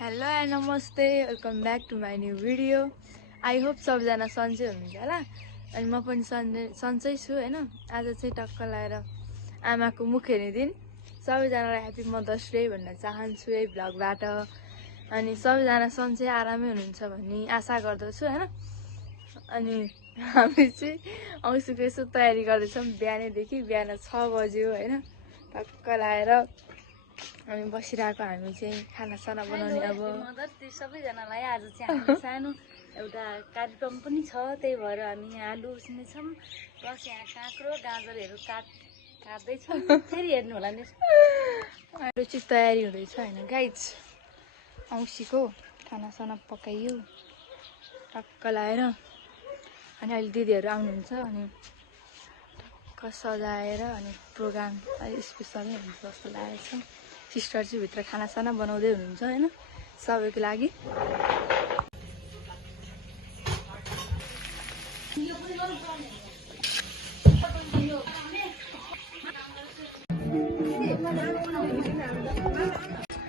Hello and नमस्ते, welcome back to my new video. I hope सबजना सन्चै हुनुहुन्छ होला। अनि म पनि सन्चै छु होइन। आज चाहिँ टक्क लगाएर आमाको मुख हेर्ने दिन। सबैजनालाई ह्याप्पी मदर्स डे भन्न चाहन्छु यही भ्लगबाट। अनि सबैजना सन्चै आरामै हुनुहुन्छ भन्ने आशा गर्दछु होइन। अनि हामी चाहिँ औँसीको यसो तयारी गर्दैछौँ बिहानैदेखि। बिहान 6 बज्यो होइन। टक्क लगाएर हामी बसिरहेको। हामी चाहिँ खानासाना बनाउने अब मदर्स डे सबैजनालाई। आज चाहिँ हामी सानो एउटा कार्यक्रम पनि छ, त्यही भएर हामी यहाँ आलु उसिन्दैछौँ, प्लस यहाँ काँक्रो गाजरहरू काट्दैछौँ। फेरि हेर्नु होला नि अहिले चाहिँ तयारी हुँदैछ होइन गाइज। औँसीको खानासाना पकाइयो टक्क लगाएर। अनि अहिले दिदीहरू आउनुहुन्छ अनि टक्क सजाएर अनि प्रोग्राम अलिक स्पेसलै हुन्छ जस्तो लागेको छ। सिस्टर चाहिँ भित्र खानासाना बनाउँदै हुनुहुन्छ होइन सबैको लागि।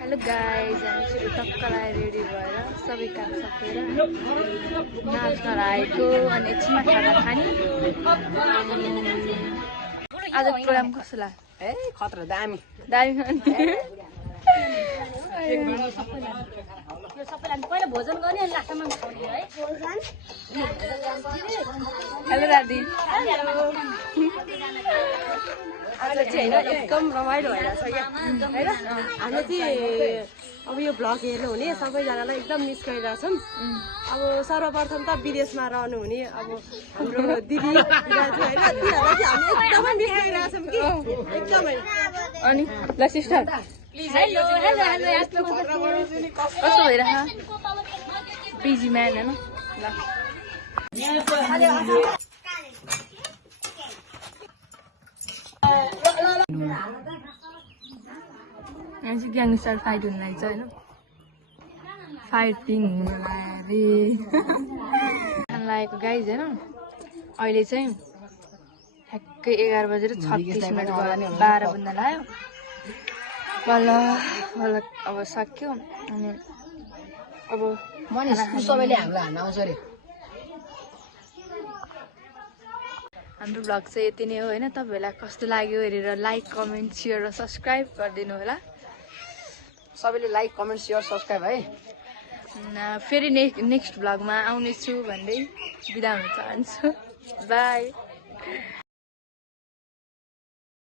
हेलो गाइज, हामी चाहिँ टक्क लगाएर रेडी भएर सबै काम सकेर नाच्न आएको। अनि एकछिनमा खाना खाने। आज प्रोग्राम कस्तो लाग्यो? खतरा दामी दामी सबैलाई पहिला भोजन गर्ने अनि लास्टमा खाउने है। हेलो दादी। आज चाहिँ होइन एकदम रमाइलो भइरहेछ क्या होइन। हामी चाहिँ अब यो भ्लग हेर्नु हुने सबैजनालाई एकदम मिस गरिरहेछौँ। अब सर्वप्रथम त विदेशमा रहनु हुने अब हाम्रो दिदी दाजु होइन, तिनीहरूलाई चाहिँ हामी एकदमै मिस गरिरहेछौँ कि एकदमै। अनि ल सिस्टर हेलो हेलो हेलो कस्तो भइरहेछ? बिजी म्यान होइन। ल यहाँ चाहिँ ग्याङस्टर फाइट हुन लाग्छ होइन। फाइटिङ हुन लागेको गाइज होइन। अहिले चाहिँ ठ्याक्कै 11 बजेर 36 मिनट भयो। 12 बज्न लाग्यो। बल्ल बल्ल अब सक्यो। अनि अब सबैले हामीलाई हान्न आउँछ अरे। हाम्रो भ्लग चाहिँ यति नै हो होइन। तपाईँहरूलाई कस्तो लाग्यो हेरेर लाइक कमेन्ट सेयर र सब्सक्राइब गरिदिनु होला। सबैले लाइक कमेन्ट सेयर सब्सक्राइब है। फेरि नेक्स्ट भ्लगमा आउनेछु भन्दै बिदा हुन चाहन्छु। बाई।